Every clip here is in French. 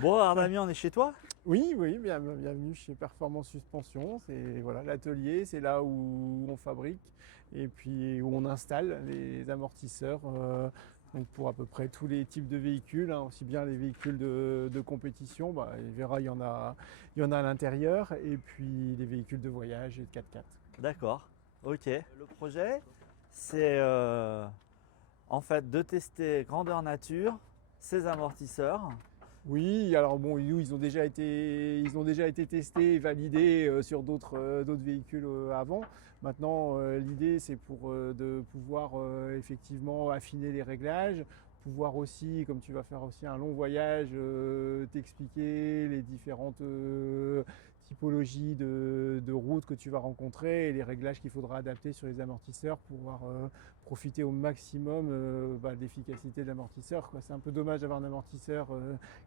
Bon, alors Damien, on est chez toi? Oui, oui, bienvenue chez Performance Suspension. C'est voilà, l'atelier, c'est là où on fabrique et puis où on installe les amortisseurs donc pour à peu près tous les types de véhicules, hein, aussi bien les véhicules de compétition, il verra, il y en a à l'intérieur, et puis les véhicules de voyage et de 4x4. D'accord, ok. Le projet, c'est en fait de tester grandeur nature ces amortisseurs. Oui, alors bon, ils ont déjà été testés et validés sur d'autres véhicules avant. Maintenant, l'idée, c'est de pouvoir effectivement affiner les réglages, pouvoir aussi, comme tu vas faire aussi un long voyage, t'expliquer les différentes typologies de routes que tu vas rencontrer et les réglages qu'il faudra adapter sur les amortisseurs pour pouvoir profiter au maximum de l'efficacité de l'amortisseur. C'est un peu dommage d'avoir un amortisseur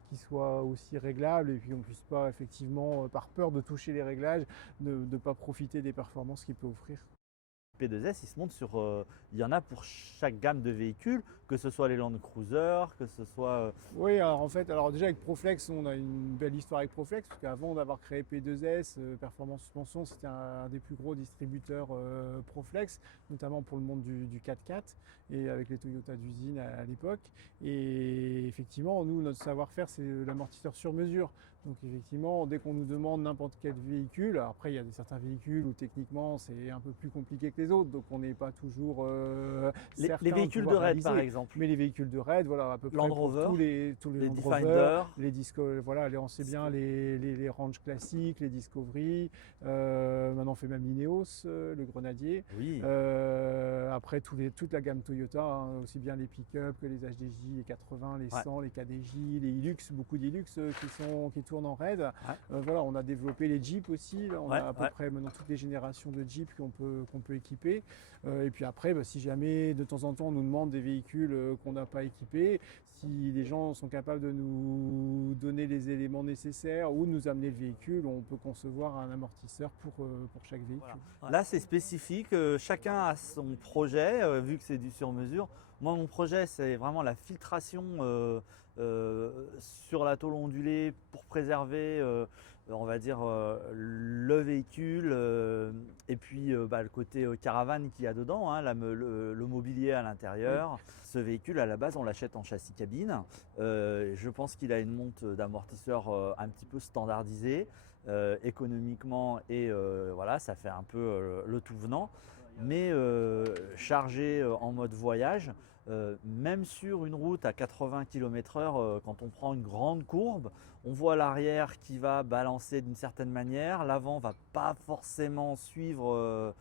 qui soit aussi réglable et puis qu'on ne puisse pas effectivement, par peur de toucher les réglages, ne pas profiter des performances qu'il peut offrir. P2S, il se monte sur. Il y en a pour chaque gamme de véhicules, que ce soit les Land Cruiser, que ce soit. Oui, alors en fait, alors déjà avec Proflex, on a une belle histoire avec Proflex, parce qu'avant d'avoir créé P2S, Performance Suspension, c'était un des plus gros distributeurs Proflex, notamment pour le monde du 4x4, et avec les Toyota d'usine à l'époque. Et effectivement, nous, notre savoir-faire, c'est l'amortisseur sur mesure. Donc effectivement, dès qu'on nous demande n'importe quel véhicule, alors après il y a certains véhicules où techniquement c'est un peu plus compliqué que les autres, donc on n'est pas toujours certain Les de véhicules de pouvoir raid, par réaliser. exemple. Mais les véhicules de raid, voilà, à peu près Land pour Rover, tous les les Land Rover, Defender. les disco, voilà, on sait bien les Range classiques, les Discovery, maintenant on fait même l'Ineos, le Grenadier. Oui. Après toute la gamme Toyota, hein, aussi bien les pick-up que les HDJ, les 80, les Ouais. 100, les KDJ, les Hilux, beaucoup d'Hilux qui tournent en raid. Ouais. Voilà, on a développé les Jeeps aussi, là, on Ouais, a à peu ouais. près maintenant toutes les générations de Jeeps qu'on peut équiper. Et puis après, si jamais de temps en temps on nous demande des véhicules qu'on n'a pas équipés, si les gens sont capables de nous donner les éléments nécessaires ou de nous amener le véhicule, on peut concevoir un amortisseur pour chaque véhicule. Voilà. Là, c'est spécifique. Chacun a son projet, vu que c'est du sur-mesure. Moi, mon projet, c'est vraiment la filtration sur la tôle ondulée pour préserver, on va dire, le véhicule et puis le côté caravane qu'il y a dedans, hein, le mobilier à l'intérieur. Oui. Ce véhicule, à la base, on l'achète en châssis cabine. Je pense qu'il a une monte d'amortisseur un petit peu standardisée. Économiquement et voilà, ça fait un peu le tout venant, mais chargé en mode voyage, même sur une route à 80 km/h, quand on prend une grande courbe, on voit l'arrière qui va balancer d'une certaine manière, l'avant va pas forcément suivre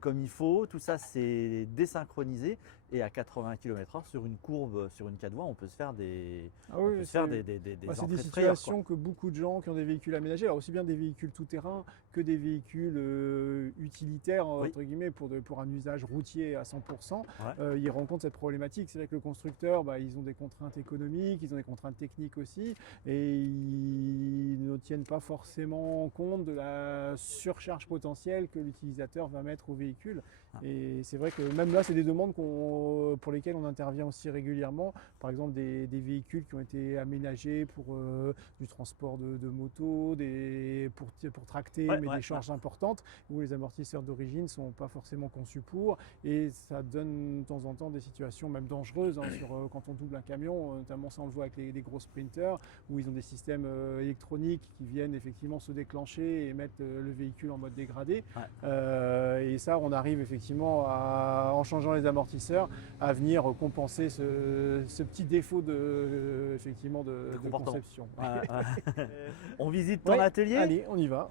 comme il faut, tout ça c'est désynchronisé et à 80 km/h sur une courbe, sur une 4 voies, on peut se faire des, Ah oui, c'est c'est des entrées de frayeur, situations que beaucoup de gens qui ont des véhicules aménagés, alors aussi bien des véhicules tout-terrain que des véhicules utilitaires, oui. entre guillemets, pour un usage routier à 100%, Ouais. ils rencontrent cette problématique. C'est vrai que le constructeur, ils ont des contraintes économiques, ils ont des contraintes techniques aussi, et ils ne tiennent pas forcément compte de la surcharge potentielle que l'utilisateur va mettre au véhicule. Ah. Et c'est vrai que même là, c'est des demandes pour lesquelles on intervient aussi régulièrement. Par exemple, des véhicules qui ont été aménagés pour du transport de motos, pour tracter, mais des charges importantes, où les amortisseurs d'origine ne sont pas forcément conçus pour. Et ça donne de temps en temps des situations même dangereuses quand on double un camion, notamment ça on le voit avec les gros sprinters, où ils ont des systèmes électroniques qui viennent effectivement se déclencher et mettre le véhicule en mode dégradé. Ouais. Et ça, on arrive effectivement en changeant les amortisseurs, à venir compenser ce petit défaut effectivement de conception. On visite ton atelier ? Allez, on y va.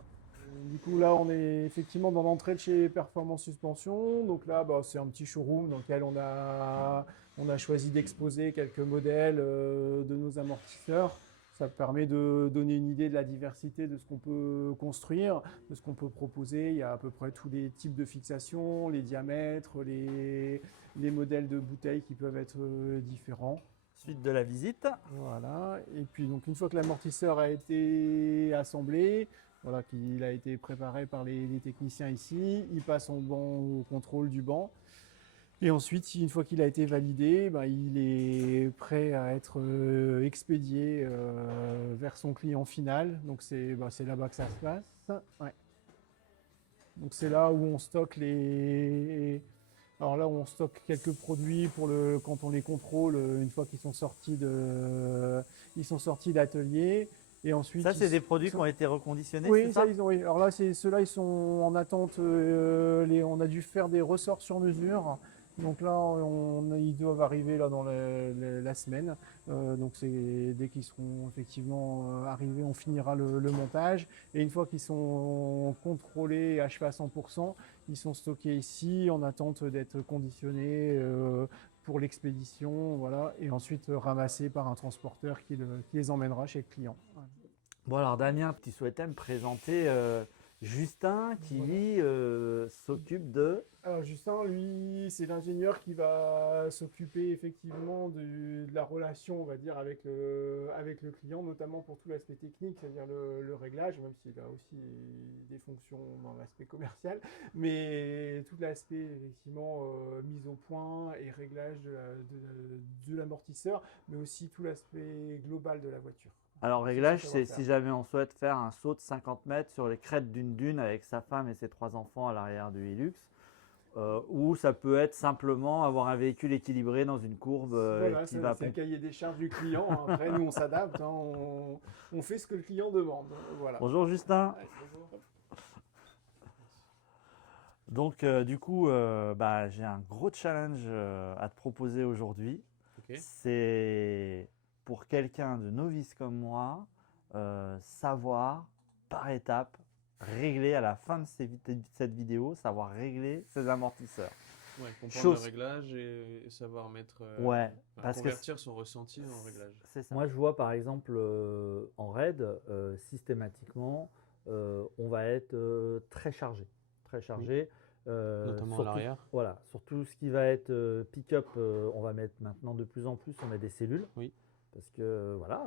Du coup, là, on est effectivement dans l'entrée de chez Performance Suspension. Donc là, c'est un petit showroom dans lequel on a choisi d'exposer quelques modèles de nos amortisseurs. Ça permet de donner une idée de la diversité de ce qu'on peut construire, de ce qu'on peut proposer. Il y a à peu près tous les types de fixations, les diamètres, les modèles de bouteilles qui peuvent être différents. Suite de la visite. Voilà. Et puis donc une fois que l'amortisseur a été assemblé, voilà, qu'il a été préparé par les techniciens ici, il passe au contrôle du banc. Et ensuite, une fois qu'il a été validé, ben, il est prêt à être expédié vers son client final. Donc c'est là-bas que ça se passe. Ouais. Donc c'est là où on stocke les. Alors là, où on stocke quelques produits quand on les contrôle une fois qu'ils sont sortis d'atelier. Et ensuite, Ça, c'est des produits qui ont été reconditionnés, c'est oui, ça? oui. Alors là, ceux-là, ils sont en attente. On a dû faire des ressorts sur mesure. Donc là, ils doivent arriver là dans la semaine. Donc dès qu'ils seront effectivement arrivés, on finira le montage. Et une fois qu'ils sont contrôlés et achevés à 100%, ils sont stockés ici en attente d'être conditionnés pour l'expédition, voilà, et ensuite ramassés par un transporteur qui les emmènera chez le client. Bon alors Damien, tu souhaitais me présenter Justin qui Voilà. lui s'occupe de… Alors Justin, lui, c'est l'ingénieur qui va s'occuper effectivement de la relation, on va dire, avec le client, notamment pour tout l'aspect technique, c'est-à-dire le réglage, même s'il a aussi des fonctions dans l'aspect commercial, mais tout l'aspect effectivement mise au point et réglage de l'amortisseur, mais aussi tout l'aspect global de la voiture. Alors C'est réglage, ça qu'on va c'est faire. si jamais on souhaite faire un saut de 50 mètres sur les crêtes d'une dune avec sa femme et ses 3 enfants à l'arrière du Hilux, ou ça peut être simplement avoir un véhicule équilibré dans une courbe Voilà, qui va… c'est le cahier des charges du client, hein. Après, nous, on s'adapte, hein. On fait ce que le client demande. Voilà. Bonjour Justin. Ouais, bonjour. Donc du coup, j'ai un gros challenge à te proposer aujourd'hui. Ok. C'est pour quelqu'un de novice comme moi, savoir par étape régler à la fin de cette vidéo, savoir régler ses amortisseurs. Ouais, comprendre Chose- le réglage et savoir mettre, Ouais, parce que convertir son ressenti en réglage. c'est ça. Moi, je vois par exemple en raid, systématiquement, on va être très chargé. Très chargé. Notamment à surtout, l'arrière. voilà, surtout ce qui va être pick-up, on va mettre maintenant de plus en plus, on met des cellules. Oui. Parce que voilà,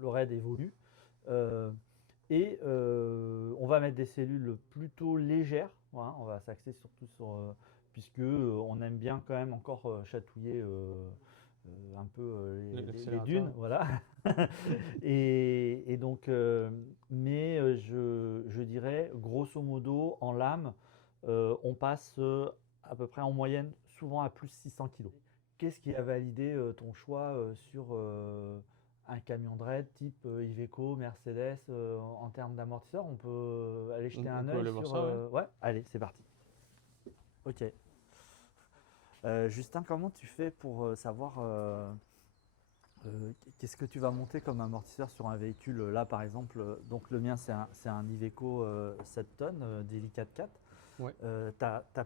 le raid évolue. Et on va mettre des cellules plutôt légères. Voilà, on va s'axer surtout sur. Puisque on aime bien quand même encore chatouiller un peu les L'accélérateur. dunes. Voilà. Et donc, mais je dirais, grosso modo, en lame, on passe à peu près en moyenne, souvent à plus 600 kg. Qu'est-ce qui a validé ton choix sur un camion de raid type Iveco, Mercedes en termes d'amortisseur? On peut aller jeter On un peut œil aller voir sur. ça, ouais. Ouais, allez, c'est parti. Ok. Justin, comment tu fais pour savoir qu'est-ce que tu vas monter comme amortisseur sur un véhicule? Là, par exemple, donc le mien, c'est un Iveco 7 tonnes, Daily 4x4. Ouais. Tu as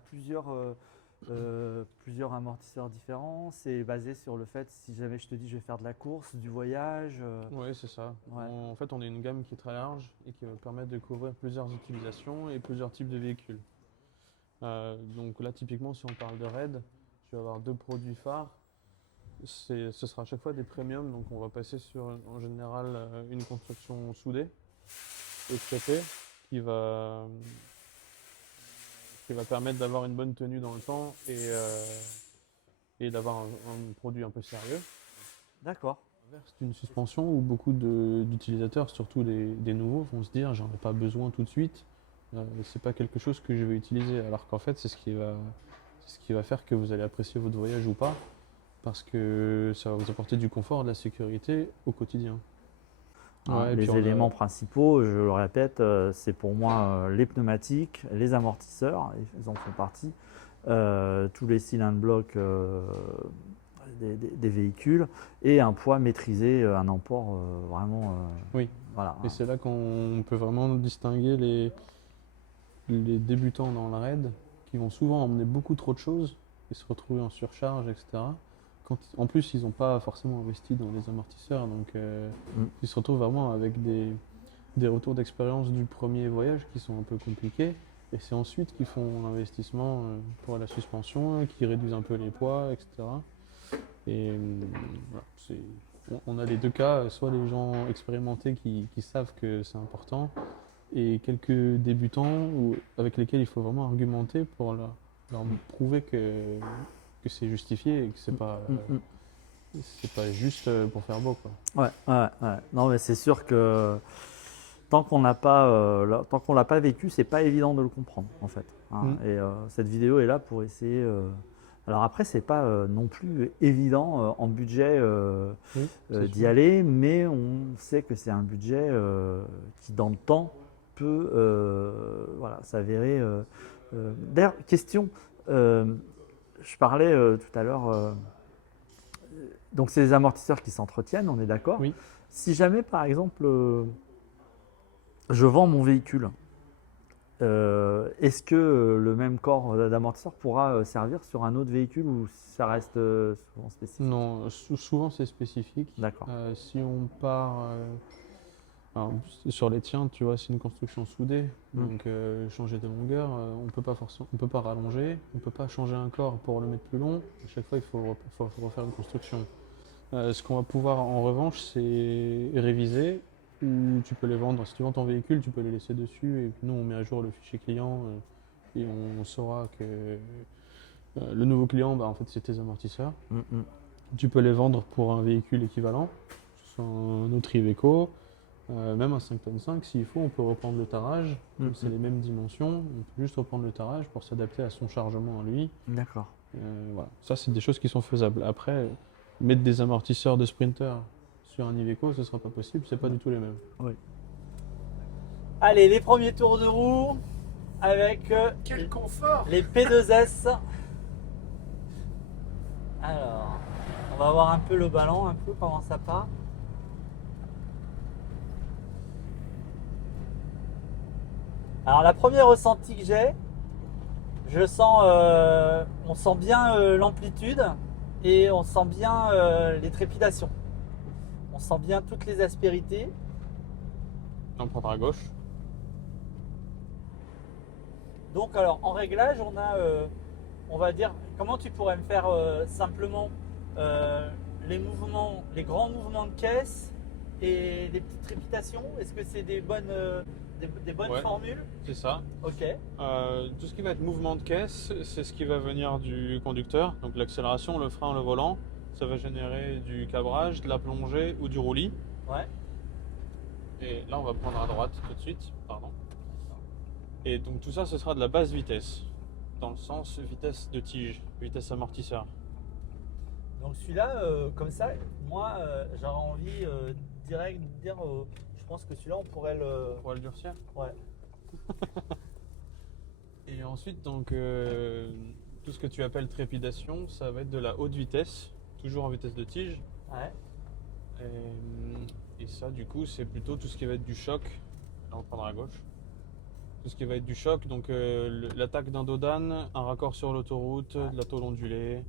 plusieurs amortisseurs différents. C'est basé sur le fait, si jamais je te dis je vais faire de la course, du voyage. Oui, c'est ça. Ouais. En fait, on a une gamme qui est très large et qui va permettre de couvrir plusieurs utilisations et plusieurs types de véhicules. Donc là, typiquement, si on parle de raid, je vais avoir 2 produits phares. Ce sera à chaque fois des premiums, donc on va passer sur en général une construction soudée et traitée qui va permettre d'avoir une bonne tenue dans le temps et d'avoir un produit un peu sérieux. D'accord. C'est une suspension où beaucoup d'utilisateurs, surtout des nouveaux, vont se dire j'en ai pas besoin tout de suite, c'est pas quelque chose que je vais utiliser, alors qu'en fait c'est ce qui va faire que vous allez apprécier votre voyage ou pas, parce que ça va vous apporter du confort, de la sécurité au quotidien. Hein, Ouais, et les puis on a- éléments principaux, je le répète, c'est pour moi les pneumatiques, les amortisseurs, ils en font partie, tous les cylindres blocs des véhicules et un poids maîtrisé, un emport vraiment. Oui. Voilà. Et c'est là qu'on peut vraiment distinguer les débutants dans le raid qui vont souvent emmener beaucoup trop de choses et se retrouver en surcharge, etc. En plus, ils n'ont pas forcément investi dans les amortisseurs, donc ils se retrouvent vraiment avec des retours d'expérience du premier voyage qui sont un peu compliqués. Et c'est ensuite qu'ils font l'investissement pour la suspension, qui réduisent un peu les poids, etc. Et voilà, on a les deux cas, soit les gens expérimentés qui savent que c'est important, et quelques débutants avec lesquels il faut vraiment argumenter pour leur prouver que c'est justifié et que c'est pas juste pour faire beau, quoi. Ouais. Non, mais c'est sûr que tant qu'on l'a pas vécu, c'est pas évident de le comprendre en fait, hein. Et cette vidéo est là pour essayer. Alors après, c'est pas non plus évident en budget C'est d'y sûr. aller, mais on sait que c'est un budget qui, dans le temps, peut s'avérer. D'ailleurs, question. Je parlais tout à l'heure. Donc, c'est les amortisseurs qui s'entretiennent, on est d'accord? Oui. Si jamais, par exemple, je vends mon véhicule, est-ce que le même corps d'amortisseur pourra servir sur un autre véhicule ou ça reste souvent spécifique? Non, souvent c'est spécifique. D'accord. Si on part alors, sur les tiens, tu vois, c'est une construction soudée, donc changer de longueur, on peut pas rallonger, on peut pas changer un corps pour le mettre plus long. À chaque fois, il faut refaire une construction. Ce qu'on va pouvoir en revanche, c'est réviser, ou tu peux les vendre. Si tu vends ton véhicule, tu peux les laisser dessus, et nous on met à jour le fichier client et on saura que le nouveau client, en fait, c'est tes amortisseurs. Tu peux les vendre pour un véhicule équivalent, que ce soit un autre Iveco, même un 5 tonnes 5, s'il faut, on peut reprendre le tarage. C'est les mêmes dimensions, on peut juste reprendre le tarage pour s'adapter à son chargement à lui. D'accord. Voilà. Ça, c'est des choses qui sont faisables. Après, mettre des amortisseurs de Sprinter sur un Iveco, ce ne sera pas possible, c'est pas du tout les mêmes. Oui. Allez, les premiers tours de roue avec Quel confort! les P2S. Alors, on va voir un peu le ballon, un peu comment ça part. Alors, la première ressenti que j'ai, on sent bien l'amplitude et on sent bien les trépidations. On sent bien toutes les aspérités. On prendra à gauche. Donc, alors, en réglage, on va dire, comment tu pourrais me faire simplement les grands mouvements de caisse et des petites trépidations? Est-ce que c'est des bonnes Ouais. formules? C'est ça. Ok. Tout ce qui va être mouvement de caisse, c'est ce qui va venir du conducteur. Donc l'accélération, le frein, le volant, ça va générer du cabrage, de la plongée ou du roulis. Ouais. Et là, on va prendre à droite tout de suite. Pardon. Et donc tout ça, ce sera de la basse vitesse. Dans le sens vitesse de tige, vitesse amortisseur. Donc celui-là, comme ça, moi, j'aurais envie direct de dire, je pense que celui-là, on pourrait le... On va le durcir. Ouais. Et ensuite, donc, tout ce que tu appelles trépidation, ça va être de la haute vitesse, toujours en vitesse de tige. Ouais. Et ça, du coup, c'est plutôt tout ce qui va être du choc. Là, on prendra à gauche. Tout ce qui va être du choc, donc l'attaque d'un dos d'âne, un raccord sur l'autoroute, de la tôle ondulée,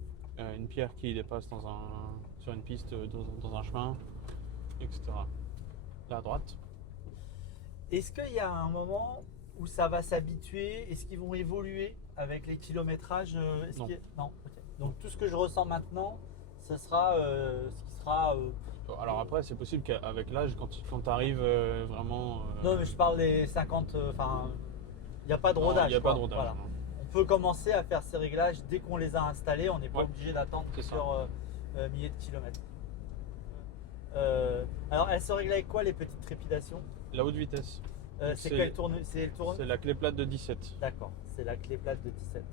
une pierre qui dépasse sur une piste, dans un chemin, etc. Là, à droite. Est-ce qu'il y a un moment où ça va s'habituer? Est-ce qu'ils vont évoluer avec les kilométrages? Non. Non. Ok. Donc tout ce que je ressens maintenant, ce sera ce qui sera... Alors après, c'est possible qu'avec l'âge, quand tu arrives vraiment... Non, mais je parle des 50... Enfin, il n'y a pas de non, rodage. il n'y a quoi. pas de rodage. Voilà. Non. On peut commencer à faire ces réglages dès qu'on les a installés. On n'est pas Ouais, obligé d'attendre c'est ça. plusieurs milliers de kilomètres. Alors, elles se règlent avec quoi les petites trépidations? La haute vitesse. C'est quel tourne? C'est le tourne? C'est la clé plate de 17. D'accord, c'est la clé plate de 17.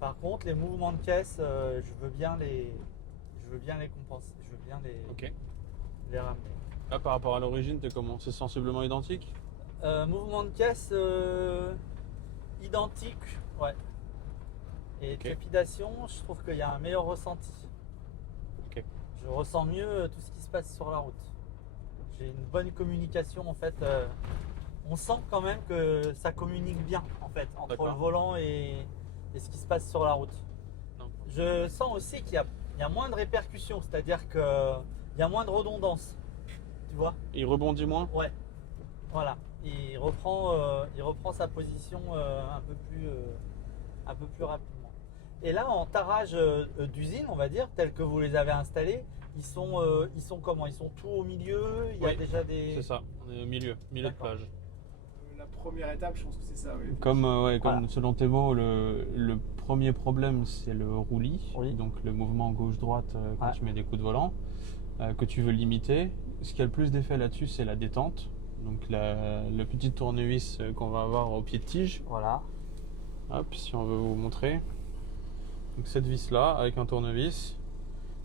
Par contre, les mouvements de caisse, je veux bien les compenser, je veux bien Ok. les ramener. Là, par rapport à l'origine, t'es comment? C'est sensiblement identique? Mouvement de caisse identique, ouais. Et Ok. trépidation, je trouve qu'il y a un meilleur ressenti. Ok. Je ressens mieux tout ce qui se passe sur la route. J'ai une bonne communication en fait. On sent quand même que ça communique bien en fait entre D'accord. le volant et ce qui se passe sur la route. Non. Je sens aussi qu'il y a moins de répercussions, c'est-à-dire qu'il y a moins de redondance. Tu vois? Il rebondit moins? Ouais. Voilà. Il reprend sa position un peu plus rapidement. Et là, en tarage d'usine, on va dire, tel que vous les avez installés, ils sont comment? Ils sont tout au milieu? Il y a Oui, déjà des... C'est ça, on est au milieu de D'accord. plage. La première étape, je pense que c'est ça. Oui. Comme, comme Voilà. selon tes mots, le premier problème c'est le roulis, Oui. donc le mouvement gauche-droite quand Ouais. tu mets des coups de volant, que tu veux limiter. Ce qui a le plus d'effet là-dessus, c'est la détente. Donc le petit tournevis qu'on va avoir au pied de tige. Voilà. Hop, si on veut vous montrer. Donc cette vis là avec un tournevis.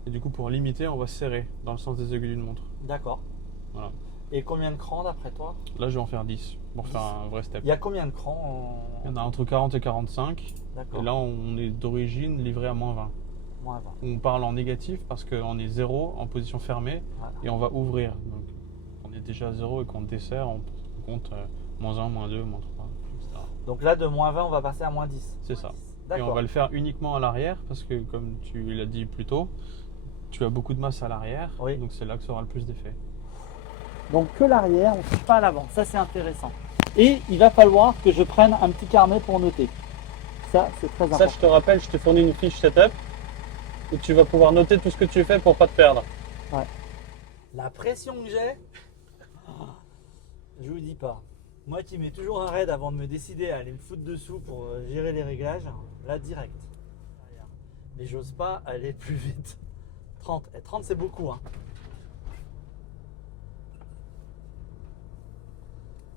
Et du coup pour limiter, on va serrer dans le sens des aiguilles d'une montre. D'accord. Voilà. Et combien de crans d'après toi? Là je vais en faire 10 pour faire un vrai step. Il y a combien de crans Il y en a entre 40 et 45. D'accord. Et là on est d'origine livré à -20. Moins 20. On parle en négatif parce qu'on est 0 en position fermée Voilà. et on va ouvrir. Donc on est déjà à 0 et qu'on dessert, on compte -1, -2, -3, etc. Donc là, de moins 20, on va passer à moins 10. C'est ça. Et on D'accord. va le faire uniquement à l'arrière parce que, comme tu l'as dit plus tôt, tu as beaucoup de masse à l'arrière. Oui. Donc c'est là que ça aura le plus d'effet. Donc que l'arrière, on ne touche pas à l'avant. Ça, c'est intéressant. Et il va falloir que je prenne un petit carnet pour noter. Ça, c'est très important. Ça, je te rappelle, je te fournis une fiche setup où tu vas pouvoir noter tout ce que tu fais pour pas te perdre. La pression que j'ai, je vous dis pas. Moi qui mets toujours un raid avant de me décider à aller me foutre dessous pour gérer les réglages, là direct. Mais j'ose pas aller plus vite. 30. Et 30 c'est beaucoup. Hein.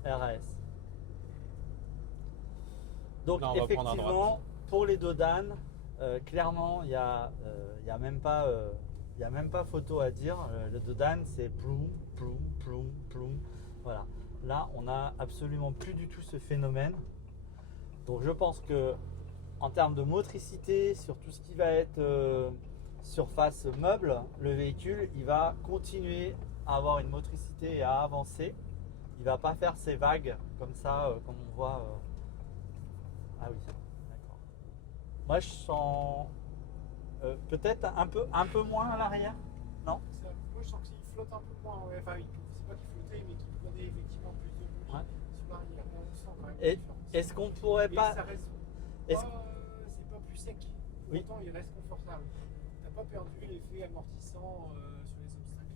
RAS. Donc Là, on va prendre à effectivement, droite. pour les dodanes, clairement, il y a même pas photo à dire. Le dodane, c'est ploum, ploum, ploum, ploum. Voilà. Là, on n'a absolument plus du tout ce phénomène. Donc, je pense que en termes de motricité, sur tout ce qui va être surface meuble, le véhicule, il va continuer à avoir une motricité et à avancer. Il va pas faire ces vagues comme ça, comme on voit. Ah oui, d'accord. Moi, je sens peut-être un peu moins à l'arrière. Non? Moi, je sens qu'il flotte un peu moins. Ouais. Enfin, c'est pas qu'il flottait, mais qu'il prenait effectivement plus de bougie Ouais. sur l'arrière. Mais on sent quand même Et la différence. est-ce qu'on pourrait Mais pas. ça reste est-ce- pas, c'est pas plus sec. Oui. Pourtant, il reste confortable. T'as pas perdu l'effet amortissant sur les obstacles.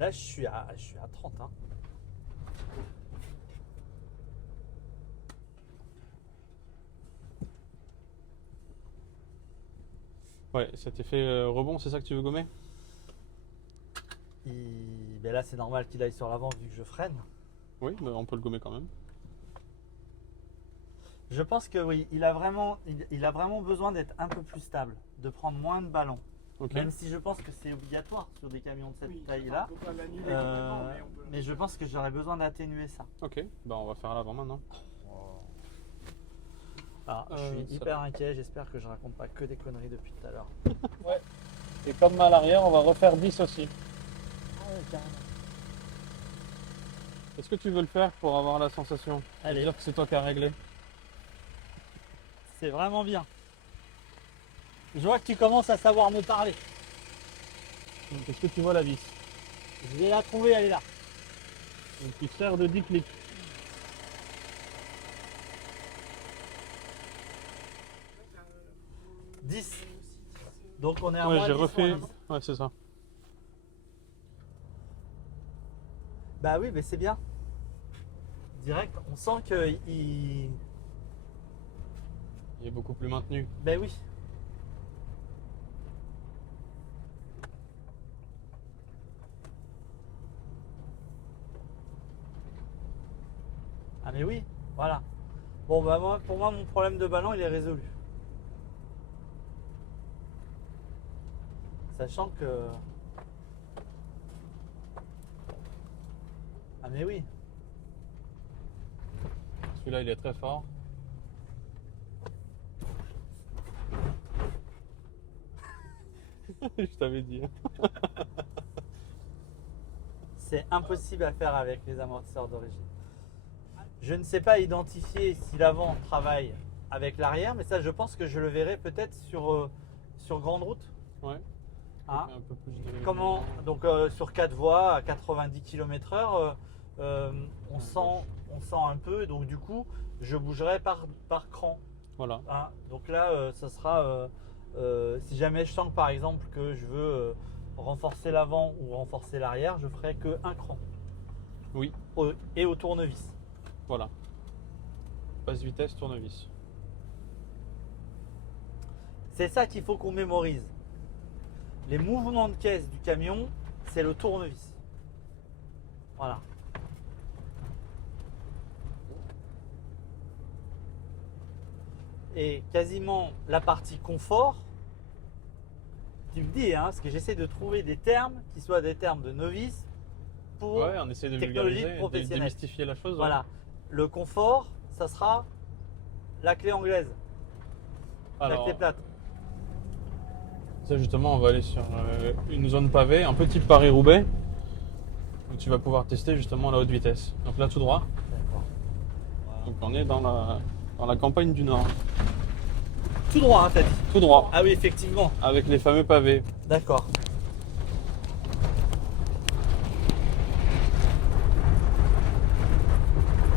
Là, je suis à 30. Hein. Ouais, cet effet rebond, c'est ça que tu veux gommer? Ben là, c'est normal qu'il aille sur l'avant vu que je freine. Oui, bah, on peut le gommer quand même. Je pense que oui, il a vraiment besoin d'être un peu plus stable, de prendre moins de ballons. Ok. Même si je pense que c'est obligatoire sur des camions de cette Oui, taille-là. on peut pas l'annuler complètement, mais on peut. Mais je pense que j'aurais besoin d'atténuer ça. Ok, bah on va faire à l'avant maintenant. Alors, je ça suis hyper inquiet, j'espère que je raconte pas que des conneries depuis tout à l'heure. Et comme à l'arrière, on va refaire 10 aussi. Ah ouais, carrément. Est-ce que tu veux le faire pour avoir la sensation? Allez. Dire que c'est toi qui as réglé. C'est vraiment bien. Je vois que tu commences à savoir me parler. Donc, est-ce que tu vois la vis? Je vais la trouver, elle est là. Donc, il sert de 10 clics. Euh, 10. Donc on est à Ouais, moins j'ai 10, refait. moins 10. Ouais, c'est ça. Bah oui, mais c'est bien. Direct, on sent que il. Il est beaucoup plus maintenu. Ben oui. Ah mais oui, voilà. Bon bah moi, pour moi mon problème de ballon il est résolu. Sachant que. Ah mais oui. Celui-là, il est très fort. Je t'avais dit. C'est impossible à faire avec les amortisseurs d'origine. Je ne sais pas identifier si l'avant travaille avec l'arrière, mais ça je pense que je le verrai peut-être sur grande route. Ouais. Hein. Un peu plus de... Comment donc sur 4 voies à 90 km/h, on sent un peu, donc du coup je bougerai par cran. Voilà. Hein. Donc là ça sera si jamais je sens par exemple que je veux renforcer l'avant ou renforcer l'arrière, je ferai que un cran. Oui. Et au tournevis. Voilà. Passe vitesse, tournevis. C'est ça qu'il faut qu'on mémorise. Les mouvements de caisse du camion, c'est le tournevis. Voilà. Et quasiment la partie confort, tu me dis, hein, parce que j'essaie de trouver des termes qui soient des termes de novice pour Ouais, on essaie de technologie vulgariser, de professionnelle. démystifier la chose. Voilà. Le confort, ça sera la clé anglaise, Ouais. la Alors, clé plate. ça justement, on va aller sur une zone pavée, un peu type Paris-Roubaix, où tu vas pouvoir tester justement la haute vitesse. Donc là, tout droit. D'accord. Donc on est dans la campagne du Nord. Tout droit, hein, t'as dit. Tout droit, Ah oui, effectivement. avec les fameux pavés. D'accord.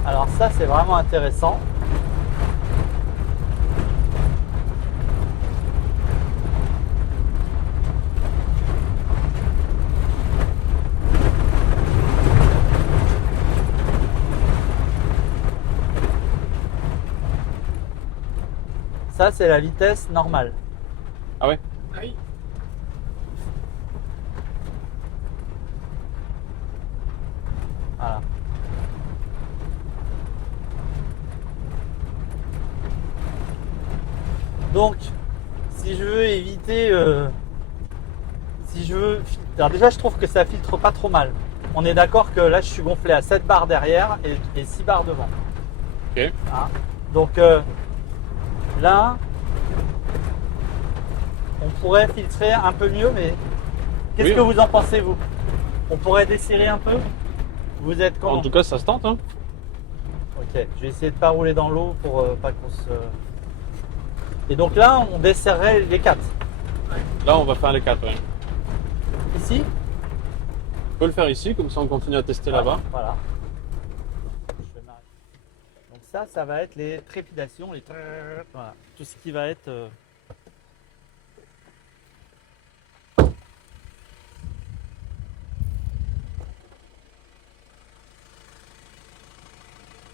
Alors ça, c'est vraiment intéressant. Ça, c'est la vitesse normale. Ah ouais? Ah oui. Voilà. Donc, si je veux éviter, alors déjà, je trouve que ça filtre pas trop mal. On est d'accord que là, je suis gonflé à 7 barres derrière et 6 barres devant. Ok. Hein. Donc là, on pourrait filtrer un peu mieux, mais qu'est-ce Oui. que vous en pensez, vous? On pourrait desserrer un peu? Vous êtes comment? En tout cas, ça se tente. Hein. Ok, je vais essayer de pas rouler dans l'eau pour pas qu'on se... Et donc là, on desserrerait les 4. Là, on va faire les 4. Ouais. Ici? On peut le faire ici, comme ça on continue à tester là-bas. Voilà. Je vais m'arrêter. Donc ça va être les trépidations, les voilà. Tout ce qui va être...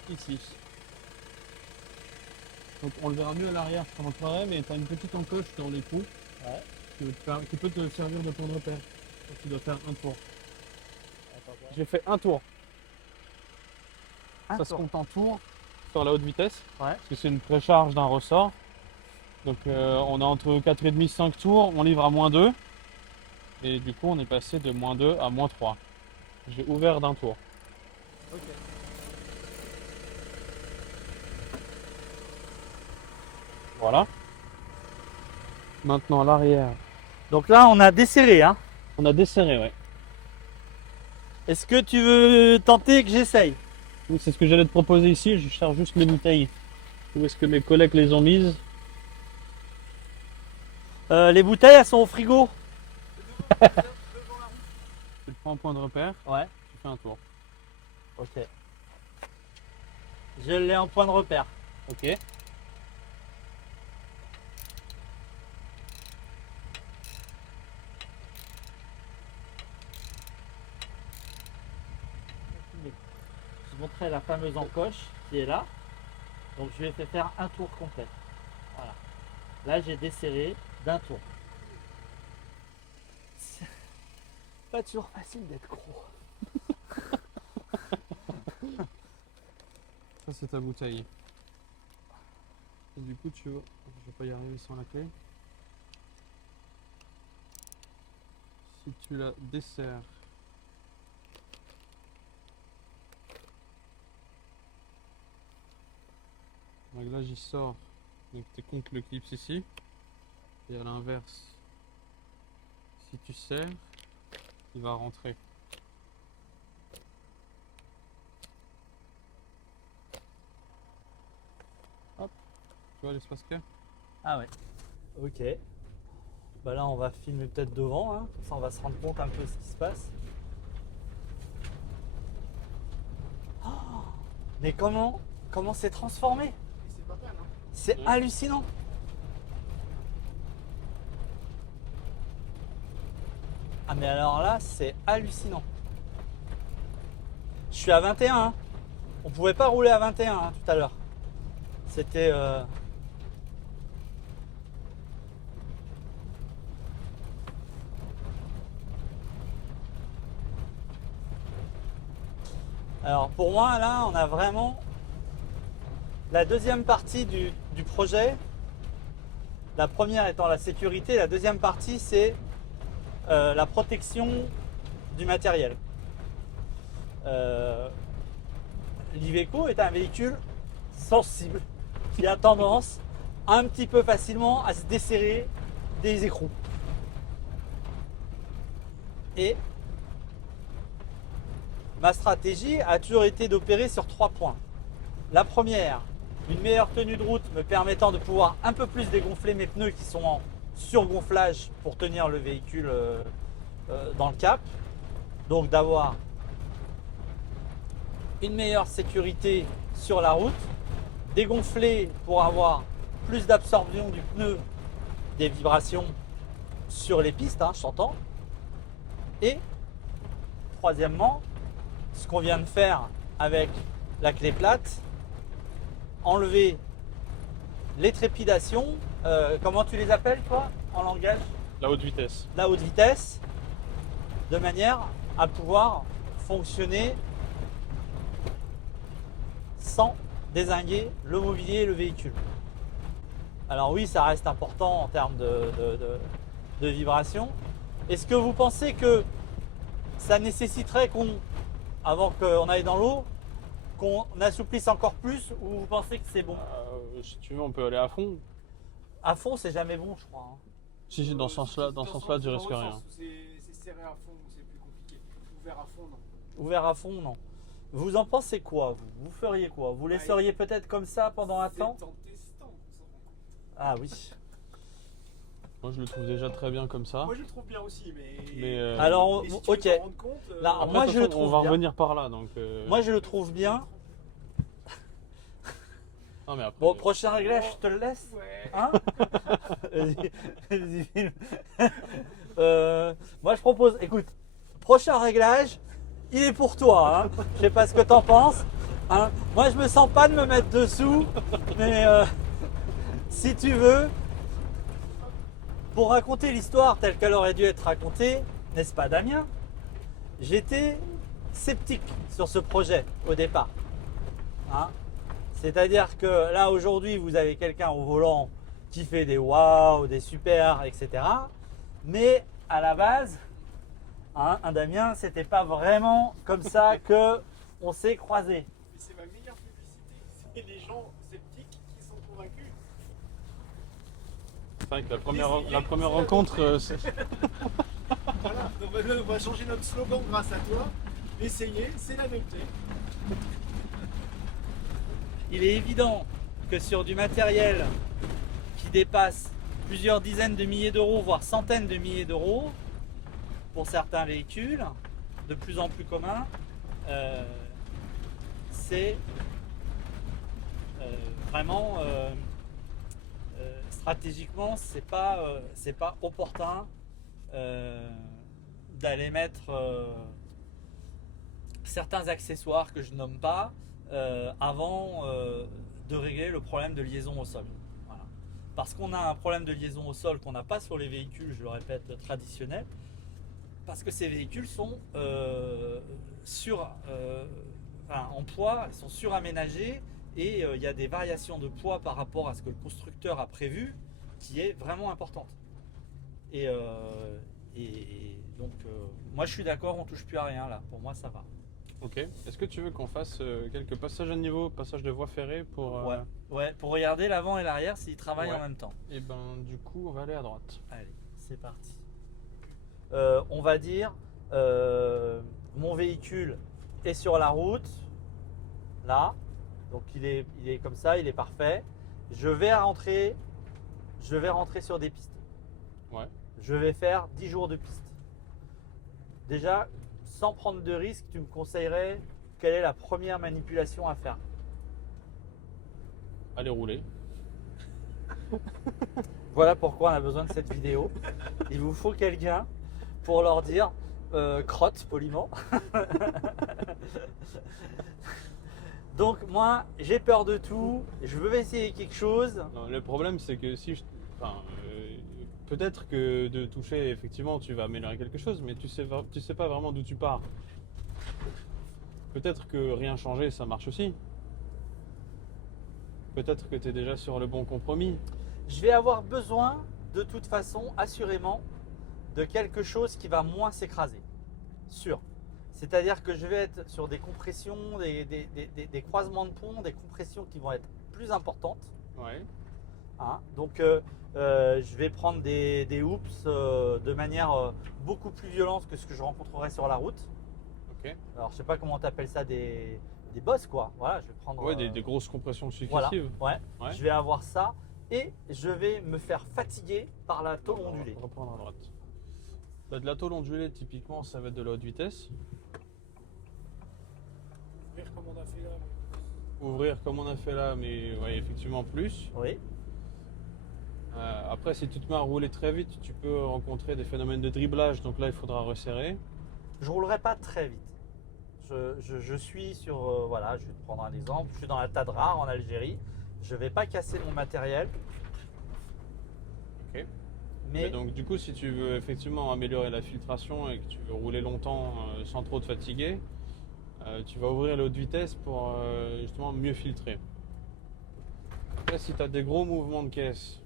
Ici. Donc on le verra mieux à l'arrière quand on travaille, mais tu as une petite encoche dans les trous Ouais. qui peut te servir de point de repère. Donc, tu dois faire un tour. J'ai fait un tour. Ça se compte en tour sur la haute vitesse. Ouais. Parce que c'est une précharge d'un ressort. Donc on a entre 4,5 et 5 tours, on livre à -2. Et du coup on est passé de -2 à -3. J'ai ouvert d'un tour. Ok. Voilà. Maintenant à l'arrière. Donc là, on a desserré, hein. On a desserré, ouais. Est-ce que tu veux tenter que j'essaye? Oui, c'est ce que j'allais te proposer ici, je cherche juste les bouteilles. Où est-ce que mes collègues les ont mises? Les bouteilles, elles sont au frigo. Tu prends un point de repère, Ouais. tu fais un tour. Ok. Je l'ai en point de repère. Ok. Je montrais la fameuse encoche qui est là. Donc je lui ai fait faire un tour complet. Voilà. Là, j'ai desserré d'un tour. C'est pas toujours facile d'être gros. Ça c'est ta bouteille. Et du coup tu vois, je vais pas y arriver sans la clé. Si tu la desserres, donc là j'y sors, donc tu es contre le clips ici. Et à l'inverse, si tu serres, il va rentrer. Hop, tu vois l'espace qu'il y a? Ah ouais. Ok. Bah là, on va filmer peut-être devant, hein. Comme ça, on va se rendre compte un peu de ce qui se passe. Oh, mais comment c'est transformé? C'est pas mal, hein. C'est Ouais. hallucinant. Ah mais alors là, c'est hallucinant. Je suis à 21, hein. On pouvait pas rouler à 21 hein, tout à l'heure. C'était... Alors pour moi là on a vraiment la deuxième partie du projet. La première étant la sécurité, la deuxième partie c'est la protection du matériel. L'Iveco est un véhicule sensible qui a tendance un petit peu facilement à se desserrer des écrous. Et ma stratégie a toujours été d'opérer sur 3 points. La première, une meilleure tenue de route me permettant de pouvoir un peu plus dégonfler mes pneus qui sont en surgonflage pour tenir le véhicule dans le cap. Donc d'avoir une meilleure sécurité sur la route, dégonfler pour avoir plus d'absorption du pneu des vibrations sur les pistes, hein, j'entends. Et troisièmement, ce qu'on vient de faire avec la clé plate, enlever les trépidations, comment tu les appelles toi en langage? La haute vitesse. La haute vitesse, de manière à pouvoir fonctionner sans dézinguer le mobilier et le véhicule. Alors oui, ça reste important en termes de vibration. Est-ce que vous pensez que ça nécessiterait qu'on, avant qu'on aille dans l'eau, qu'on assouplisse encore plus, ou vous pensez que c'est bon? Si tu veux, on peut aller à fond. À fond, c'est jamais bon, je crois. Hein. Si, dans ce sens-là, tu risques rien. C'est serré à fond, c'est plus compliqué. Ouvert à fond, non. Ouvert à fond, non. Vous en pensez quoi, vous feriez quoi? Vous laisseriez peut-être comme ça pendant un temps? Ah oui. Moi, je le trouve déjà très bien comme ça. Moi, je le trouve bien aussi, mais. Alors, si tu veux ok. t'en rendre compte, Là, Après, moi, de toute je le façon, trouve on va bien. revenir par là, donc. Moi, je le trouve bien. Non, mais après, Bon, prochain réglage, je te le laisse. Ouais. Hein? Vas-y, filme. Moi, je propose, écoute, prochain réglage, il est pour toi. Hein. Je sais pas ce que t'en penses. Hein. Moi, je me sens pas de me mettre dessous, mais si tu veux, pour raconter l'histoire telle qu'elle aurait dû être racontée, n'est-ce pas, Damien? J'étais sceptique sur ce projet au départ. Hein. C'est-à-dire que là, aujourd'hui, vous avez quelqu'un au volant qui fait des waouh, des super, etc. Mais à la base, hein, un Damien, c'était pas vraiment comme ça que on s'est croisés. Mais c'est ma meilleure publicité, c'est les gens sceptiques qui sont convaincus. c'est vrai que la première rencontre, c'est. Voilà, donc on va changer notre slogan grâce à toi. Essayez, c'est la vérité. Il est évident que sur du matériel qui dépasse plusieurs dizaines de milliers d'euros, voire centaines de milliers d'euros, pour certains véhicules de plus en plus communs, c'est vraiment stratégiquement, c'est pas opportun d'aller mettre certains accessoires que je nomme pas avant de régler le problème de liaison au sol. Voilà. Parce qu'on a un problème de liaison au sol qu'on n'a pas sur les véhicules, je le répète, traditionnels, parce que ces véhicules sont en poids, ils sont suraménagés et il y a des variations de poids par rapport à ce que le constructeur a prévu qui est vraiment importante. Et donc, moi je suis d'accord, on touche plus à rien là, pour moi ça va. Ok. Est-ce que tu veux qu'on fasse quelques passages à niveau, passages de voie ferrée pour. Ouais, pour regarder l'avant et l'arrière s'ils travaillent Ouais. en même temps. Et ben, du coup, on va aller à droite. Allez, c'est parti. On va dire, mon véhicule est sur la route, là, donc il est comme ça, il est parfait. Je vais rentrer sur des pistes. Ouais. Je vais faire 10 jours de piste. Déjà, sans prendre de risque, tu me conseillerais quelle est la première manipulation à faire? Allez rouler. Voilà pourquoi on a besoin de cette vidéo. Il vous faut quelqu'un pour leur dire crotte poliment. Donc moi, j'ai peur de tout. Je veux essayer quelque chose. Non, le problème, c'est que si peut-être que de toucher, effectivement, tu vas améliorer quelque chose, mais tu sais pas vraiment d'où tu pars. Peut-être que rien changer, ça marche aussi. Peut-être que tu es déjà sur le bon compromis. Je vais avoir besoin, de toute façon, assurément, de quelque chose qui va moins s'écraser. Sûr. C'est-à-dire que je vais être sur des compressions, des croisements de pont, des compressions qui vont être plus importantes. Ouais. Hein. Donc, je vais prendre des hoops de manière beaucoup plus violente que ce que je rencontrerai sur la route. Ok. Alors, je sais pas comment tu appelles ça, des bosses, quoi. Voilà, je vais prendre. Ouais, des grosses compressions Voilà, successives. ouais. Ouais. Je vais avoir ça et je vais me faire fatiguer par la tôle On ondulée. va reprendre à droite. Bah, de la tôle ondulée, typiquement, ça va être de la haute vitesse. Comme on a fait là. Ouvrir comme on a fait là, mais ouais, effectivement plus. Oui. Après, si tu te mets à rouler très vite, tu peux rencontrer des phénomènes de dribblage, donc là, il faudra resserrer. Je roulerai pas très vite. Je suis sur, voilà, je vais te prendre un exemple. Je suis dans la Tadrar en Algérie. Je vais pas casser mon matériel. Ok. Mais Et donc, du coup, si tu veux effectivement améliorer la filtration et que tu veux rouler longtemps sans trop te fatiguer, tu vas ouvrir la haute vitesse pour justement mieux filtrer. Après, si tu as des gros mouvements de caisse,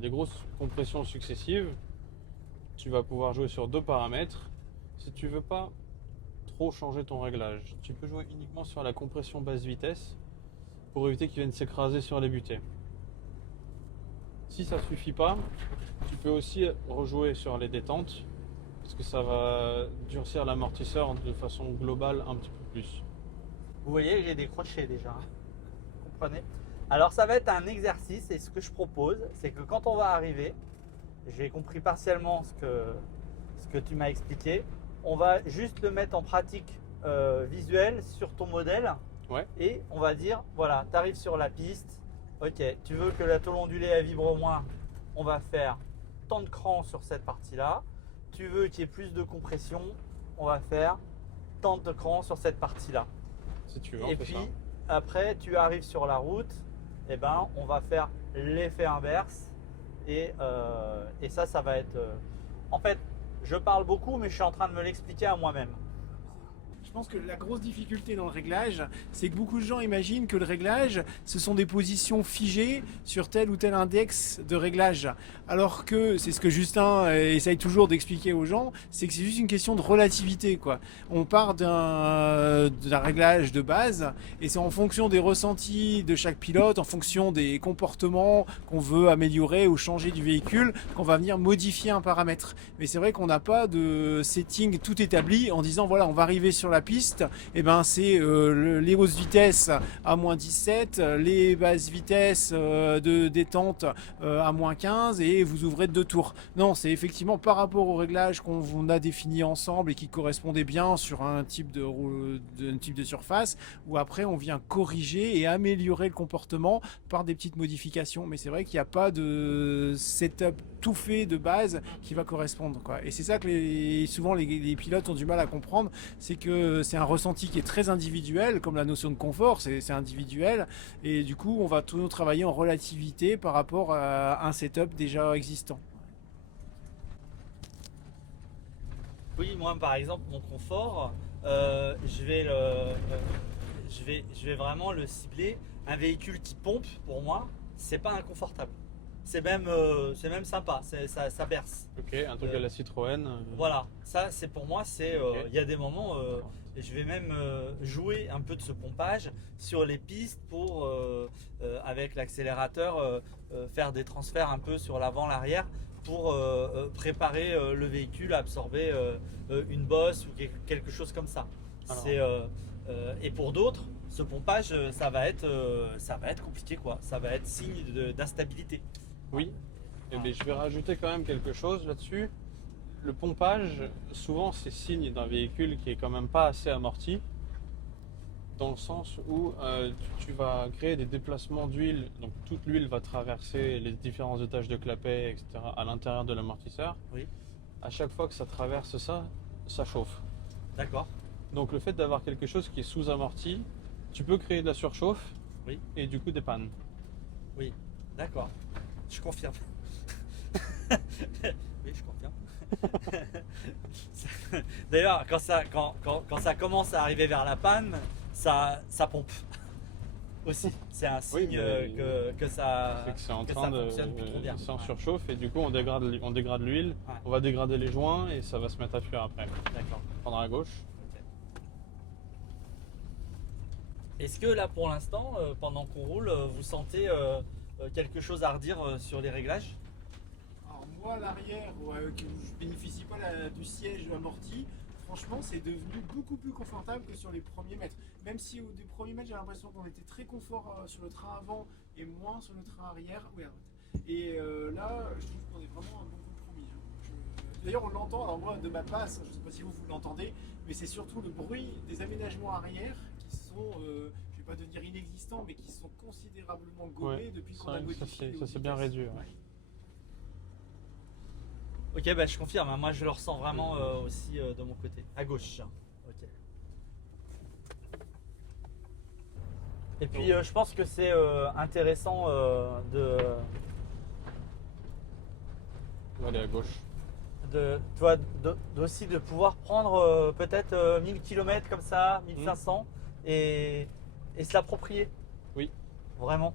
des grosses compressions successives, tu vas pouvoir jouer sur 2 paramètres. Si tu veux pas trop changer ton réglage, tu peux jouer uniquement sur la compression basse vitesse pour éviter qu'il vienne s'écraser sur les butées. Si ça suffit pas, tu peux aussi rejouer sur les détentes parce que ça va durcir l'amortisseur de façon globale un petit peu plus. vous voyez, j'ai décroché déjà. Vous comprenez? Alors ça va être un exercice et ce que je propose, c'est que quand on va arriver, j'ai compris partiellement ce que tu m'as expliqué, on va juste le mettre en pratique visuelle sur ton modèle. Ouais. Et on va dire, voilà, tu arrives sur la piste, ok, tu veux que la tôle ondulée elle vibre moins, on va faire tant de crans sur cette partie-là. Tu veux qu'il y ait plus de compression, on va faire tant de crans sur cette partie-là. Si tu veux, on Et fait puis ça. après, tu arrives sur la route, et ben, on va faire l'effet inverse. Et ça va être. En fait, je parle beaucoup, mais je suis en train de me l'expliquer à moi-même. Je pense que la grosse difficulté dans le réglage, c'est que beaucoup de gens imaginent que le réglage, ce sont des positions figées sur tel ou tel index de réglage. Alors que c'est ce que Justin essaye toujours d'expliquer aux gens, c'est que c'est juste une question de relativité, quoi. On part d'un réglage de base et c'est en fonction des ressentis de chaque pilote, en fonction des comportements qu'on veut améliorer ou changer du véhicule, qu'on va venir modifier un paramètre. Mais c'est vrai qu'on n'a pas de setting tout établi en disant voilà, on va arriver sur la piste, et ben c'est les hausses vitesses à moins 17, les basses vitesses de détente à moins 15 et vous ouvrez de 2 tours. Non, c'est effectivement par rapport au réglage qu'on a défini ensemble et qui correspondait bien sur un type de surface où après on vient corriger et améliorer le comportement par des petites modifications. Mais c'est vrai qu'il n'y a pas de setup tout fait de base qui va correspondre, quoi. Et c'est ça que souvent les pilotes ont du mal à comprendre, c'est que c'est un ressenti qui est très individuel, comme la notion de confort, c'est individuel, et du coup on va toujours travailler en relativité par rapport à un setup déjà existant. Oui, moi par exemple, mon confort, je vais vraiment le cibler. Un véhicule qui pompe, pour moi, c'est pas inconfortable. C'est même sympa, ça berce. Ok, un truc à la Citroën. Voilà, ça c'est pour moi, c'est Ok. il y a des moments, je vais même jouer un peu de ce pompage sur les pistes pour, avec l'accélérateur, faire des transferts un peu sur l'avant, l'arrière pour préparer le véhicule à absorber une bosse ou quelque chose comme ça. Alors. Et pour d'autres, ce pompage, ça va être compliqué, quoi. Ça va être signe d'instabilité. Oui. Eh bien, je vais rajouter quand même quelque chose là-dessus. Le pompage, souvent, c'est signe d'un véhicule qui est quand même pas assez amorti, dans le sens où tu vas créer des déplacements d'huile. Donc toute l'huile va traverser les différents étages de clapet, etc., à l'intérieur de l'amortisseur. Oui. À chaque fois que ça traverse ça, ça chauffe. D'accord. Donc le fait d'avoir quelque chose qui est sous-amorti, tu peux créer de la surchauffe Oui. et du coup des pannes. Oui, d'accord. Je confirme. Oui, je confirme. D'ailleurs, quand ça commence à arriver vers la panne, ça pompe aussi. C'est un signe que ça, C'est que c'est en que train ça de. fonctionne plus trop bien. C'est en Ouais, surchauffe et du coup on dégrade l'huile, Ouais. on va dégrader les joints et ça va se mettre à fuir après. d'accord. Prendre à gauche. Ok. Est-ce que là, pour l'instant, pendant qu'on roule, vous sentez quelque chose à redire sur les réglages? Alors moi à l'arrière, que je bénéficie pas du siège amorti, franchement c'est devenu beaucoup plus confortable que sur les premiers mètres. Même si au des premiers mètres j'ai l'impression qu'on était très confort sur le train avant et moins sur le train arrière. Ouais, et là je trouve qu'on est vraiment un bon compromis. D'ailleurs on l'entend, alors moi de ma place, je ne sais pas si vous l'entendez, mais c'est surtout le bruit des aménagements arrière qui sont, je vais pas dire inexistants, mais qui sont considérablement gommés Ouais, depuis qu'on a modifié. ça s'est bien réduit. Ouais. Ok, bah, je confirme, hein. Moi je le ressens vraiment aussi de mon côté, à gauche. Ok. Et puis je pense que c'est intéressant On va aller à gauche. aussi de pouvoir prendre peut-être 1000 km comme ça, 1500 et se l'approprier. Oui. Vraiment.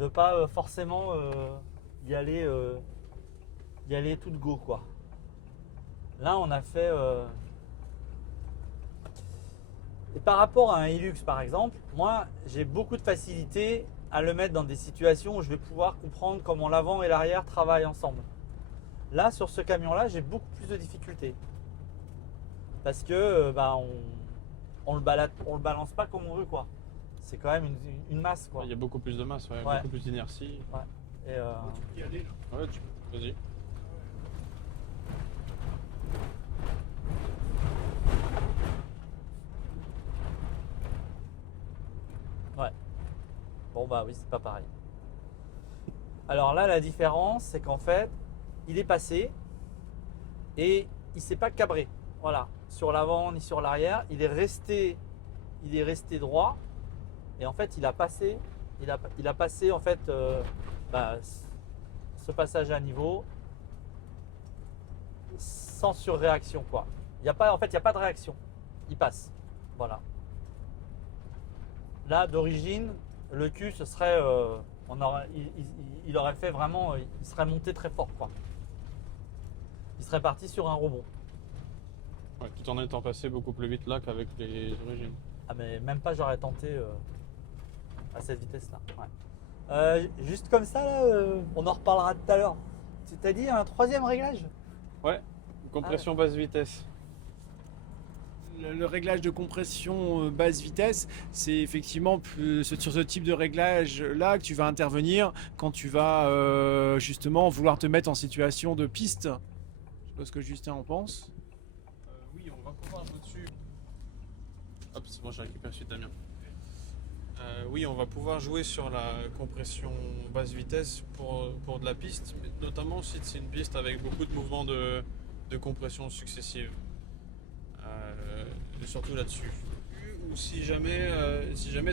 De pas forcément y aller tout de go quoi. Là on a fait et par rapport à un Hilux par exemple, moi j'ai beaucoup de facilité à le mettre dans des situations où je vais pouvoir comprendre comment l'avant et l'arrière travaillent ensemble. Là sur ce camion là j'ai beaucoup plus de difficultés parce que on le balance pas comme on veut quoi. C'est quand même une masse quoi. Il y a beaucoup plus de masse, Ouais. beaucoup plus d'inertie. Et, Tu peux y aller là. Ouais, vas-y. bon bah oui c'est pas pareil. Alors là la différence c'est qu'en fait il est passé et il s'est pas cabré. Voilà, sur l'avant ni sur l'arrière, il est resté droit et en fait il a passé en fait ce passage à niveau sans surréaction quoi. Il y a pas de réaction. Il passe. Voilà. Là d'origine, le cul ce serait il aurait fait vraiment il serait monté très fort quoi. Il serait parti sur un rebond. Ouais, tout en étant passé beaucoup plus vite là qu'avec les origines. Ah mais même pas j'aurais tenté à cette vitesse là. Ouais. Juste comme ça là, on en reparlera tout à l'heure. Tu t'as dit un troisième réglage? Ouais, compression basse vitesse. Le réglage de compression basse vitesse, c'est effectivement sur ce type de réglage là que tu vas intervenir quand tu vas justement vouloir te mettre en situation de piste. Je sais pas ce que Justin en pense. Oui, on va pouvoir au-dessus. Hop, c'est bon, j'ai récupéré celui de Damien. Oui, on va pouvoir jouer sur la compression basse vitesse pour de la piste, mais notamment si c'est une piste avec beaucoup de mouvements de compression successives. Et surtout là-dessus. Ou si jamais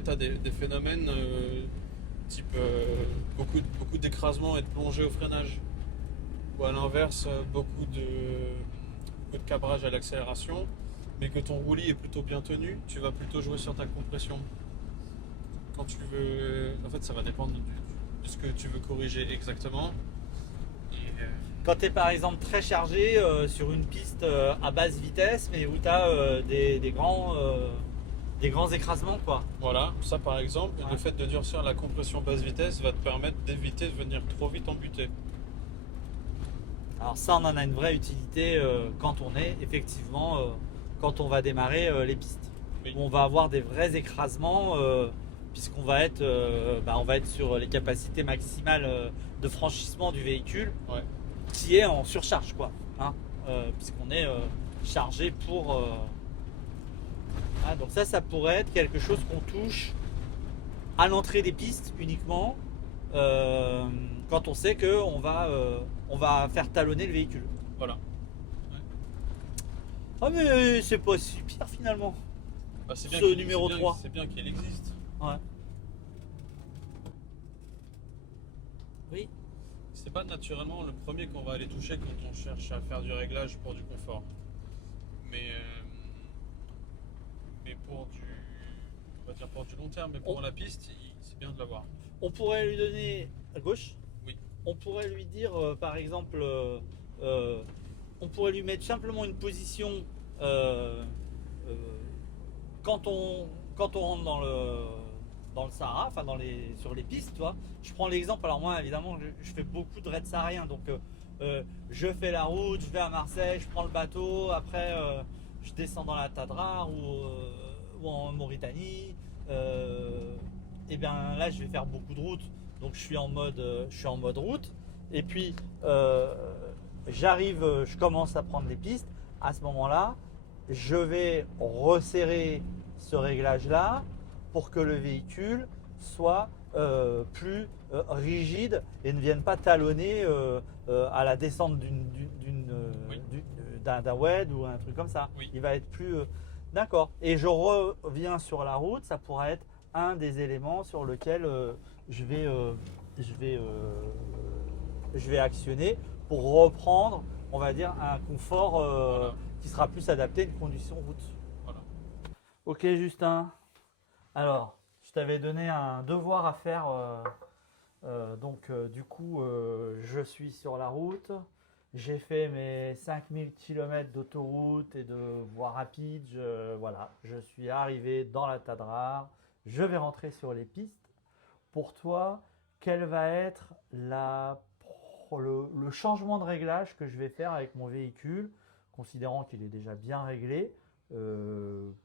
tu as des phénomènes type beaucoup d'écrasement et de plongée au freinage, ou à l'inverse beaucoup de cabrage à l'accélération, mais que ton roulis est plutôt bien tenu, tu vas plutôt jouer sur ta compression. Quand tu veux, en fait ça va dépendre de ce que tu veux corriger exactement. Quand tu es par exemple très chargé sur une piste à basse vitesse, mais où tu as des grands écrasements quoi. Voilà, ça par exemple, Ouais. le fait de durcir la compression basse vitesse va te permettre d'éviter de venir trop vite en butée. Alors ça on en a une vraie utilité quand on est effectivement quand on va démarrer les pistes. Oui. Où on va avoir des vrais écrasements puisqu'on va être sur les capacités maximales de franchissement du véhicule. Ouais. Qui est en surcharge quoi, hein, puisqu'on est chargé pour donc ça pourrait être quelque chose qu'on touche à l'entrée des pistes uniquement quand on sait que on va faire talonner le véhicule. Voilà. Ah mais c'est pas si pire finalement. Bah, c'est bien ce qu'il- numéro c'est bien- 3. C'est bien qu'il existe. Ouais. Oui. C'est pas naturellement le premier qu'on va aller toucher quand on cherche à faire du réglage pour du confort. Mais on va dire pour du long terme, mais pour la piste, c'est bien de l'avoir. On pourrait lui donner à gauche. Oui. On pourrait lui dire, par exemple, on pourrait lui mettre simplement une position euh, euh, quand on rentre dans le Sahara, enfin sur les pistes, tu vois. Je prends l'exemple, alors moi évidemment je fais beaucoup de raids sahariens, donc je fais la route, je vais à Marseille, je prends le bateau, après je descends dans la Tadrar ou en Mauritanie. Et bien là je vais faire beaucoup de routes, donc je suis en mode route. Et puis je commence à prendre les pistes. À ce moment-là, je vais resserrer ce réglage-là pour que le véhicule soit plus rigide et ne vienne pas talonner à la descente Oui. d'un WED ou un truc comme ça. Oui. Il va être plus... d'accord. Et je reviens sur la route, ça pourra être un des éléments sur lequel je vais actionner pour reprendre, on va dire, un confort Voilà. qui sera plus adapté à une condition route. Voilà. Ok Justin, alors je t'avais donné un devoir à faire, du coup je suis sur la route, j'ai fait mes 5000 km d'autoroute et de voies rapides, voilà, je suis arrivé dans la Tadrar, je vais rentrer sur les pistes. Pour toi, quel va être le changement de réglage que je vais faire avec mon véhicule, considérant qu'il est déjà bien réglé,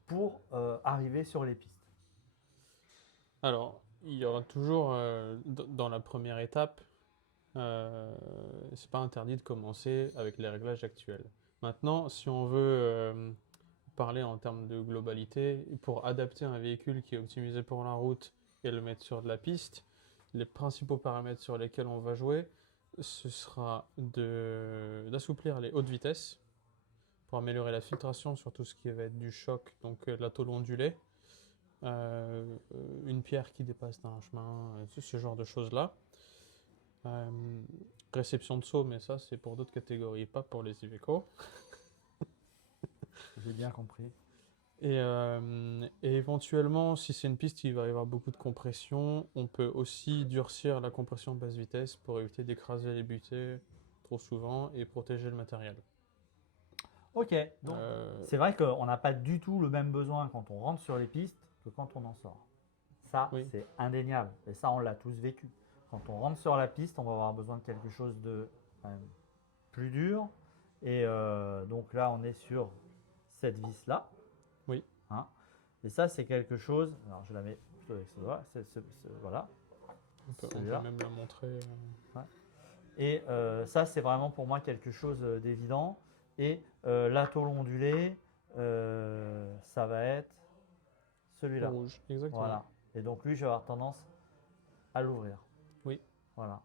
pour arriver sur les pistes? Alors, il y aura toujours dans la première étape, c'est pas interdit de commencer avec les réglages actuels. Maintenant, si on veut parler en termes de globalité, pour adapter un véhicule qui est optimisé pour la route et le mettre sur de la piste, les principaux paramètres sur lesquels on va jouer, ce sera d'assouplir les hautes vitesses pour améliorer la filtration sur tout ce qui va être du choc, donc la tôle ondulée, une pierre qui dépasse dans un chemin, ce genre de choses-là. Réception de saut, mais ça c'est pour d'autres catégories, pas pour les Iveco. J'ai bien compris. Et éventuellement, si c'est une piste, il va y avoir beaucoup de compression. On peut aussi durcir la compression basse vitesse pour éviter d'écraser les butées trop souvent et protéger le matériel. Ok, donc c'est vrai qu'on n'a pas du tout le même besoin quand on rentre sur les pistes que quand on en sort. Ça, Oui. c'est indéniable. Et ça, on l'a tous vécu. Quand on rentre sur la piste, on va avoir besoin de quelque chose de quand même plus dur. Et donc là, on est sur cette vis-là. Oui. Hein. Et ça, c'est quelque chose. Alors, je la mets plutôt avec ce doigt. Voilà. On peut Celui-là. même la montrer. Et ça, c'est vraiment pour moi quelque chose d'évident. Et la tôle ondulée, ça va être celui-là. Rouge, exactement. Voilà. Et donc lui, je vais avoir tendance à l'ouvrir. Oui. Voilà.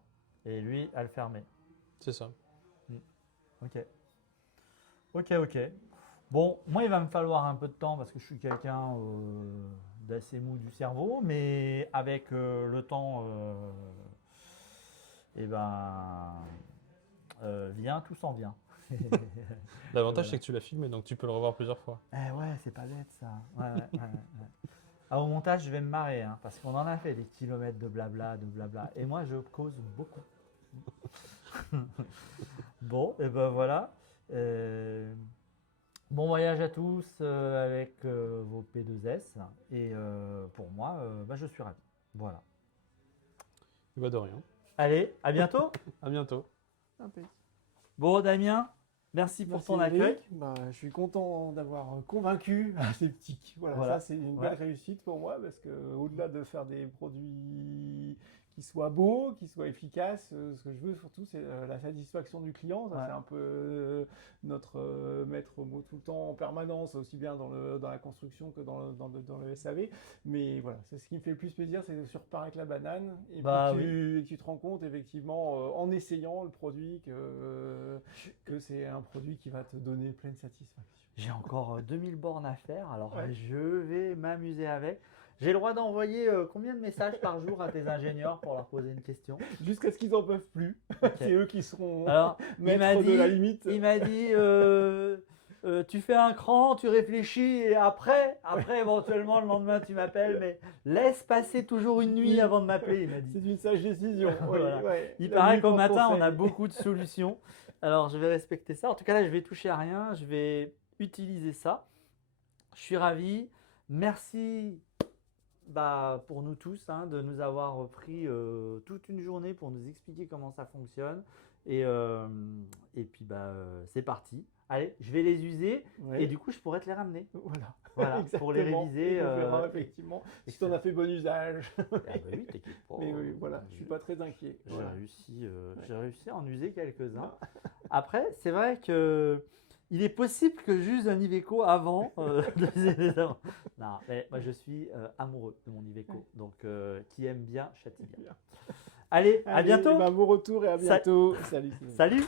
Et lui, à le fermer. C'est ça. Ok. Ok. Bon, moi, il va me falloir un peu de temps parce que je suis quelqu'un d'assez mou du cerveau, mais avec le temps, vient, tout s'en vient. L'avantage, Voilà. c'est que tu l'as filmé, donc tu peux le revoir plusieurs fois. Eh ouais, c'est pas bête ça. Ouais. Ah, au montage, je vais me marrer, hein, parce qu'on en a fait des kilomètres de blabla. Et moi, je cause beaucoup. Bon, et ben voilà. Bon voyage à tous avec vos P2S. Et pour moi, je suis ravi. Voilà. Bah de rien. Allez, à bientôt. À bientôt. Bon, Damien, merci pour ton accueil. Eric. Je suis content d'avoir convaincu un sceptique. Voilà. Ça c'est une belle réussite pour moi parce que au-delà de faire des produits qui soit beau, qui soit efficace. Ce que je veux surtout, c'est la satisfaction du client. Ça, Ouais. c'est un peu notre maître mot tout le temps en permanence, aussi bien dans la construction que dans le SAV. Mais voilà, c'est ce qui me fait le plus plaisir, c'est que tu repars avec la banane et Bah puis tu te rends compte effectivement en essayant le produit que c'est un produit qui va te donner pleine satisfaction. J'ai encore 2000 bornes à faire, alors Ouais. je vais m'amuser avec. J'ai le droit d'envoyer combien de messages par jour à tes ingénieurs pour leur poser une question? Jusqu'à ce qu'ils en peuvent plus. Ok. C'est eux qui seront Alors, il m'a maîtres de la dit, limite. il m'a dit tu fais un cran, tu réfléchis et après éventuellement le lendemain tu m'appelles, mais laisse passer toujours une nuit avant de m'appeler, il m'a dit. C'est une sage décision. Oui, Voilà. ouais. Il La paraît nuit qu'au porte matin, on a conseil. beaucoup de solutions. Alors, je vais respecter ça. En tout cas, là, je vais toucher à rien. Je vais utiliser ça. Je suis ravi. Merci pour nous tous de nous avoir pris toute une journée pour nous expliquer comment ça fonctionne. Et puis, c'est parti. Allez, je vais les user Ouais. et du coup, je pourrais te les ramener. Voilà. Voilà, pour les Exactement. réviser. Et on verra effectivement si tu en as fait bon usage. Ah bah oui, t'inquiète pas. Mais oui, voilà, je suis pas très inquiet. J'ai Voilà. réussi à en user quelques-uns. Après, c'est vrai que il est possible que j'use un Iveco avant de user les avant. Non, mais moi je suis amoureux de mon Iveco, donc qui aime bien châtie bien. Allez, à Allez, bientôt. bon retour et à bientôt. Salut. Salut.